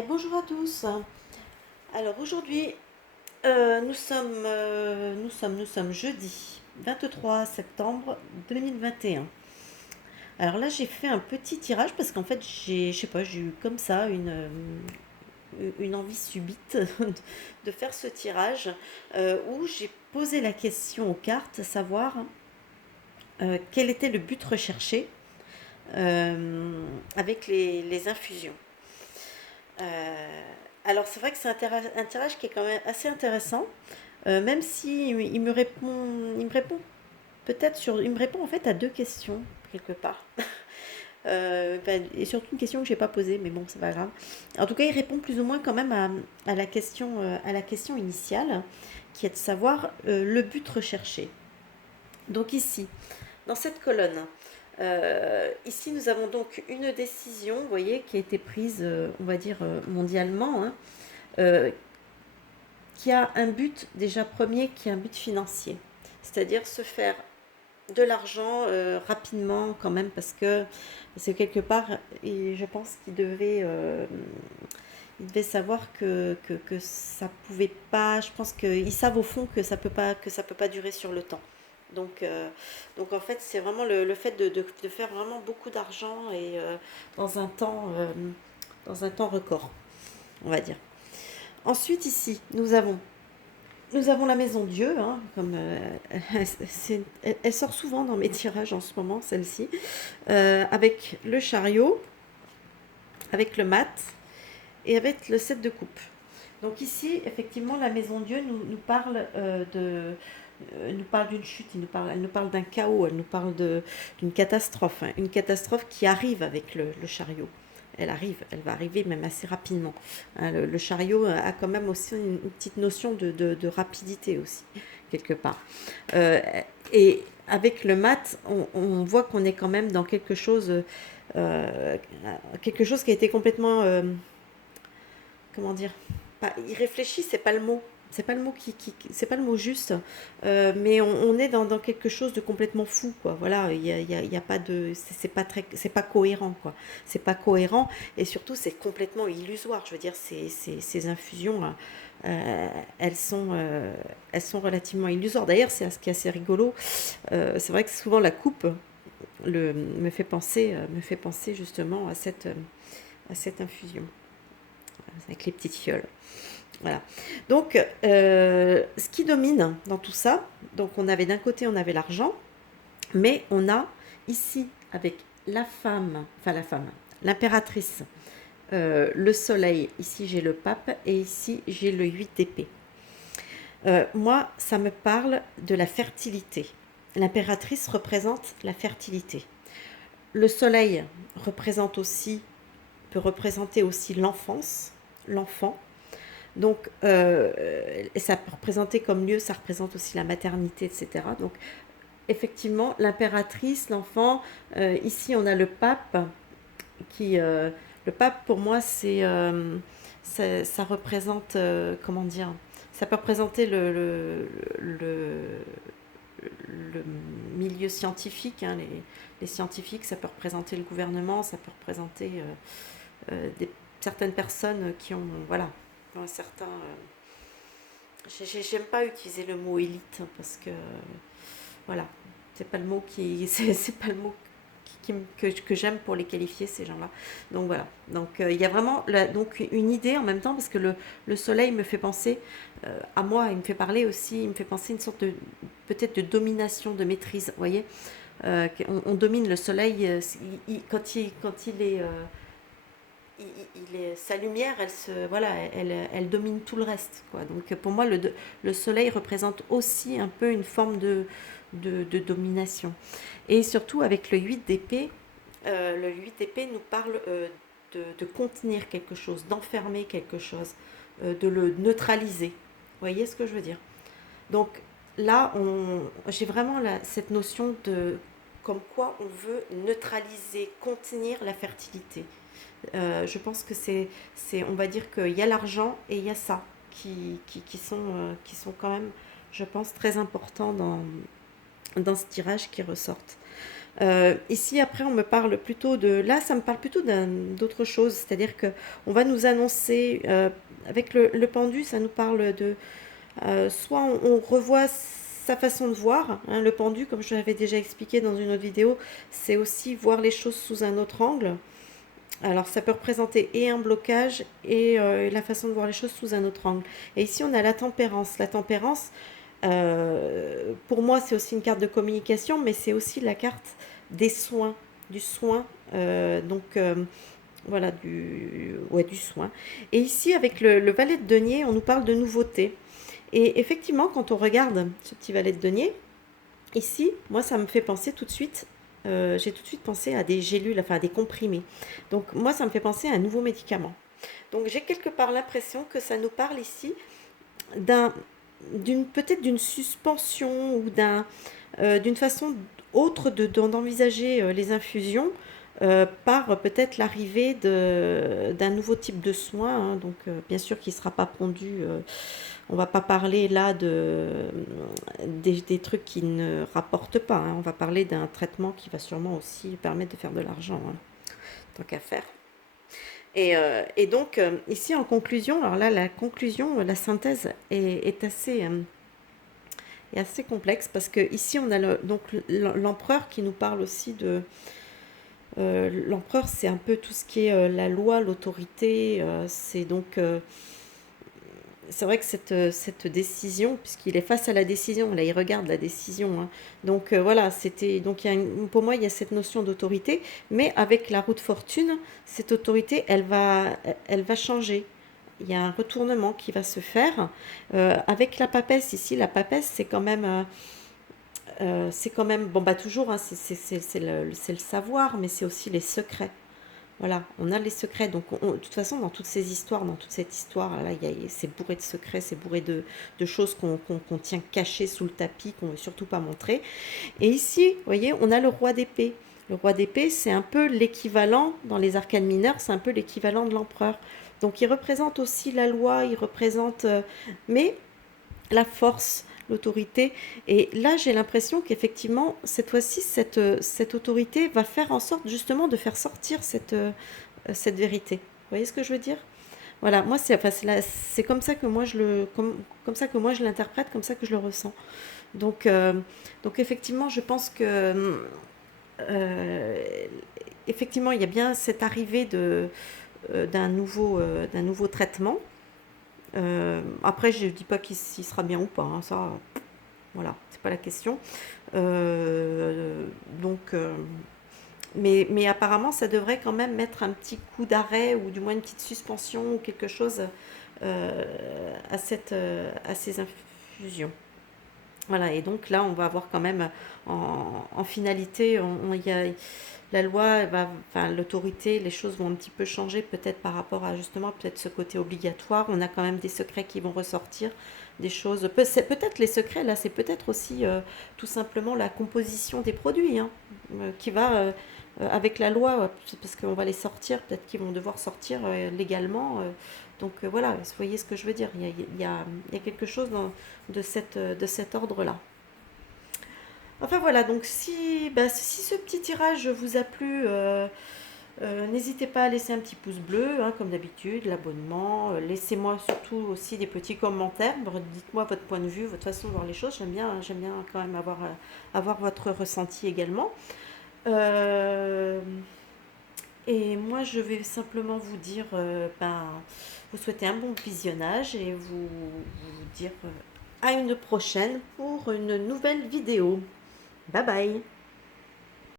Bonjour à tous. Alors aujourd'hui, nous sommes jeudi 23 septembre 2021. Alors là, j'ai fait un petit tirage parce qu'en fait, je sais pas, j'ai eu comme ça une envie subite de faire ce tirage où j'ai posé la question aux cartes, à savoir quel était le but recherché avec les infusions. Euh, alors c'est vrai que c'est un tirage qui est quand même assez intéressant, même si il me répond il me répond en fait à deux questions quelque part. Et surtout une question que j'ai pas posée, mais bon c'est pas grave. En tout cas, il répond plus ou moins quand même à la question initiale, qui est de savoir le but recherché. Donc ici, dans cette colonne, ici nous avons donc une décision, vous voyez, qui a été prise, on va dire mondialement, hein, euh, qui a un but déjà premier, qui est un but financier. C'est-à-dire se faire de l'argent rapidement quand même, parce que quelque part, et je pense il devait savoir que ça pouvait pas, je pense qu'ils savent au fond que ça peut pas durer sur le temps. Donc en fait, c'est vraiment le fait de faire vraiment beaucoup d'argent et dans un temps, euh, dans un temps record, on va dire. Ensuite, ici, nous avons la maison Dieu, hein, elle sort souvent dans mes tirages en ce moment, celle-ci, avec le chariot, avec le mat et avec le 7 de coupe. Donc ici, effectivement, la maison Dieu nous parle nous parle d'une chute, elle nous parle d'un chaos, elle nous parle d'une catastrophe, hein, une catastrophe qui arrive avec le chariot. Elle va arriver même assez rapidement. Hein, le chariot a quand même aussi une petite notion de rapidité aussi, quelque part. Euh, et avec le mat, on voit qu'on est quand même dans quelque chose qui a été complètement, comment dire, pas irréfléchi, c'est pas le mot. C'est pas le mot c'est pas le mot juste, mais on est dans quelque chose de complètement fou, quoi. Voilà, il y a pas de, c'est pas cohérent, quoi. C'est pas cohérent et surtout c'est complètement illusoire. Je veux dire, ces infusions là, euh, elles sont, euh, elles sont relativement illusoires. D'ailleurs, c'est ce qui est assez rigolo. C'est vrai que souvent la coupe me fait penser justement à cette infusion avec les petites fioles. Voilà. Donc, ce qui domine dans tout ça, donc on avait d'un côté, on avait l'argent, mais on a ici, avec la femme, l'impératrice, le soleil, ici j'ai le pape, et ici j'ai le 8 d'épée. Moi, ça me parle de la fertilité. L'impératrice représente la fertilité. Le soleil représente aussi, peut représenter aussi l'enfance, l'enfant. Donc, ça peut représenter comme lieu, ça représente aussi la maternité, etc. Donc, effectivement, l'impératrice, l'enfant, ici on a le pape, qui, le pape pour moi, ça représente, comment dire, ça peut représenter le milieu scientifique, hein, les scientifiques, ça peut représenter le gouvernement, ça peut représenter certaines personnes qui ont, voilà, un certain, j'aime pas utiliser le mot élite parce que voilà, c'est pas le mot qui c'est pas le mot que j'aime pour les qualifier ces gens-là. Donc voilà. Donc il y a vraiment donc une idée en même temps parce que le soleil me fait penser à moi, il me fait parler aussi, il me fait penser une sorte de peut-être de domination, de maîtrise. Vous voyez, on domine le soleil quand il est sa lumière, elle domine tout le reste, quoi. Donc pour moi, le soleil représente aussi un peu une forme de domination. Et surtout avec le 8 d'épée nous parle de contenir quelque chose, d'enfermer quelque chose, de le neutraliser. Vous voyez ce que je veux dire? Donc là, j'ai vraiment cette notion de comme quoi on veut neutraliser, contenir la fertilité. Je pense que on va dire qu'il y a l'argent et il y a ça qui sont quand même, je pense, très importants dans ce tirage qui ressortent. Ici, après, on me parle plutôt de... Là, ça me parle plutôt d'autre chose, c'est-à-dire que on va nous annoncer, avec le pendu, ça nous parle de... soit on revoit sa façon de voir, hein, le pendu, comme je l'avais déjà expliqué dans une autre vidéo, c'est aussi voir les choses sous un autre angle. Alors, ça peut représenter et un blocage et la façon de voir les choses sous un autre angle. Et ici, on a la tempérance. La tempérance, pour moi, c'est aussi une carte de communication, mais c'est aussi la carte des soins, du soin. Voilà, du soin. Et ici, avec le valet de denier, on nous parle de nouveauté. Et effectivement, quand on regarde ce petit valet de denier, ici, moi, ça me fait penser tout de suite, j'ai tout de suite pensé à des gélules, enfin à des comprimés. Donc moi, ça me fait penser à un nouveau médicament. Donc j'ai quelque part l'impression que ça nous parle ici d'un, peut-être d'une suspension ou d'une façon autre d'envisager les infusions, par peut-être l'arrivée d'un nouveau type de soin, hein. Donc bien sûr qui ne sera pas pondu, on va pas parler là des trucs qui ne rapportent pas, hein. On va parler d'un traitement qui va sûrement aussi permettre de faire de l'argent, hein, tant qu'à faire. Et donc, ici en conclusion, alors là, la conclusion, la synthèse est assez complexe parce que ici on a donc l'empereur qui nous parle aussi de... l'empereur, c'est un peu tout ce qui est la loi, l'autorité, c'est donc... c'est vrai que cette décision, puisqu'il est face à la décision, là il regarde la décision, hein. Donc voilà, donc pour moi il y a cette notion d'autorité, mais avec la roue de fortune, cette autorité elle va changer. Il y a un retournement qui va se faire, avec la papesse ici. La papesse, c'est quand même bon, bah toujours, hein, c'est le savoir, mais c'est aussi les secrets. Voilà, on a les secrets. Donc, de toute façon, dans toutes ces histoires, dans toute cette histoire, là, c'est bourré de secrets, c'est bourré de choses qu'on tient cachées sous le tapis, qu'on ne veut surtout pas montrer. Et ici, vous voyez, on a le roi d'épée. Le roi d'épée, c'est un peu l'équivalent, dans les arcanes mineures, c'est un peu l'équivalent de l'empereur. Donc, il représente aussi la loi, il représente, mais la force, l'autorité. Et là, j'ai l'impression qu'effectivement, cette fois-ci, cette autorité va faire en sorte justement de faire sortir cette vérité. Vous voyez ce que je veux dire? Voilà, moi, c'est comme ça que moi comme ça que moi je l'interprète, comme ça que je le ressens. Donc, effectivement, je pense que euh, effectivement, il y a bien cette arrivée d'un nouveau traitement. Après, je ne dis pas qu'il sera bien ou pas, hein, ça, voilà, c'est pas la question. Euh, donc, mais apparemment, ça devrait quand même mettre un petit coup d'arrêt ou du moins une petite suspension ou quelque chose, à ces infusions. Voilà, et donc là, on va avoir quand même en finalité, la loi, enfin, l'autorité, les choses vont un petit peu changer peut-être par rapport à justement peut-être ce côté obligatoire. On a quand même des secrets qui vont ressortir, des choses. C'est peut-être les secrets, là, c'est peut-être aussi tout simplement la composition des produits, hein, qui va avec la loi, parce qu'on va les sortir, peut-être qu'ils vont devoir sortir légalement. Donc voilà, vous voyez ce que je veux dire. Il y a quelque chose de cet ordre-là. Enfin voilà, donc si ce petit tirage vous a plu, n'hésitez pas à laisser un petit pouce bleu, hein, comme d'habitude, l'abonnement. Laissez-moi surtout aussi des petits commentaires. Dites-moi votre point de vue, votre façon de voir les choses. J'aime bien quand même avoir votre ressenti également. Euh, et moi, je vais simplement vous dire, vous souhaiter un bon visionnage et vous dire à une prochaine pour une nouvelle vidéo. Bye bye.